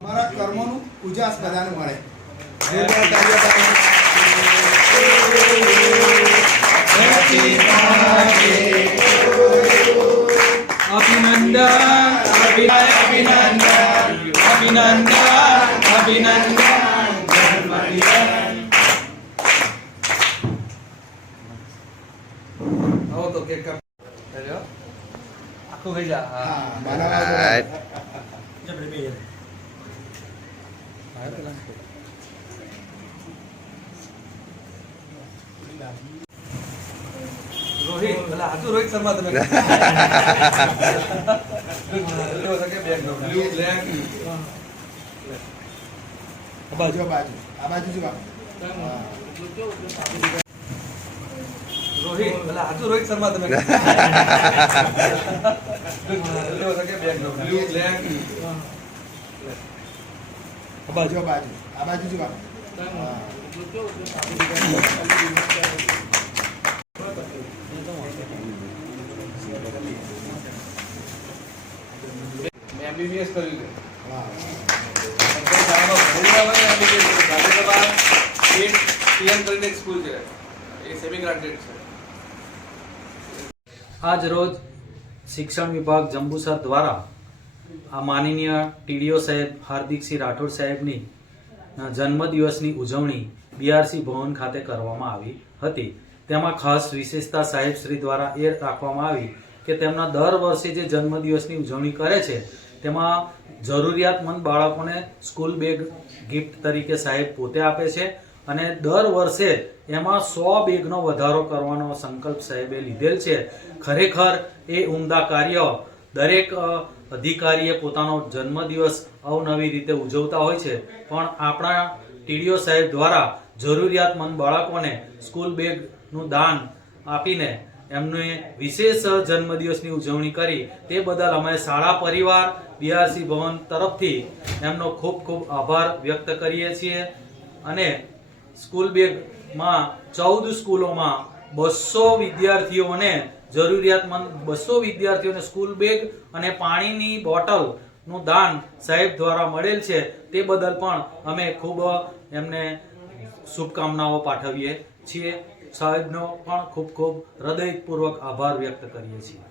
અમારા કર્મોનું ઉજાસ બધાને મળે. અભિનંદન અભિનંદન અભિનંદન અભિનંદન આવો તો કેક કાપ્યો આખું થઈ જા. હા રોહિત ભલા હાજુ રોહિત શર્મા તમે લો સકે બેગ નો બ્લુ બ્લેક આ બાજુ જો રોહિત ભલા હાજુ રોહિત શર્મા તમે લો સકે બેગ નો બ્લુ બ્લેક આ બાજુ જો MBBS કર્યું છે. સ્કૂલ છે એ સેમી ગ્રાન્ટેડ છે. આજ રોજ શિક્ષણ વિભાગ જંબુસર દ્વારા આ માનનીય ટીડીઓ સાહેબ હાર્દિકસિંહ રાઠોડ સાહેબની જન્મદિવસની ઉજવણી બીઆરસી ભવન ખાતે કરવામાં આવી હતી. તેમાં ખાસ વિશેષતા સાહેબ શ્રી દ્વારા એ રાખવામાં આવી કે તેમના દર વર્ષે જે જન્મદિવસની ઉજવણી કરે છે તેમાં જરૂરિયાતમંદ બાળકોને સ્કૂલ બેગ ગિફ્ટ તરીકે સાહેબ પોતે આપે છે અને દર વર્ષે એમાં 100 બેગનો વધારો કરવાનો સંકલ્પ સાહેબે લીધેલ છે. ખરેખર એ ઉમદા કાર્ય દરેક અધિકારીએ પોતાનો જન્મદિવસ અવનવી રીતે ઉજવતા હોય છે, પણ આપણા ટીડીઓ સાહેબ દ્વારા જરૂરિયાતમંદ બાળકોને સ્કૂલ બેગનું દાન આપીને એમને વિશેષ જન્મદિવસની ઉજવણી કરી તે બદલ અમે શાળા પરિવાર બીઆરસી ભવન તરફથી એમનો ખૂબ ખૂબ આભાર વ્યક્ત કરીએ છીએ. અને સ્કૂલ બેગમાં 14 સ્કૂલોમાં 200 વિદ્યાર્થીઓને જરૂરિયાતમંદ 200 વિદ્યાર્થીઓને સ્કૂલ બેગ અને પાણીની બોટલનું દાન સાહેબ દ્વારા મળેલ છે. તે બદલ પણ અમે ખૂબ એમને શુભકામનાઓ પાઠવીએ છીએ. સાહેબનો પણ ખૂબ ખૂબ હૃદયપૂર્વક આભાર વ્યક્ત કરીએ છીએ.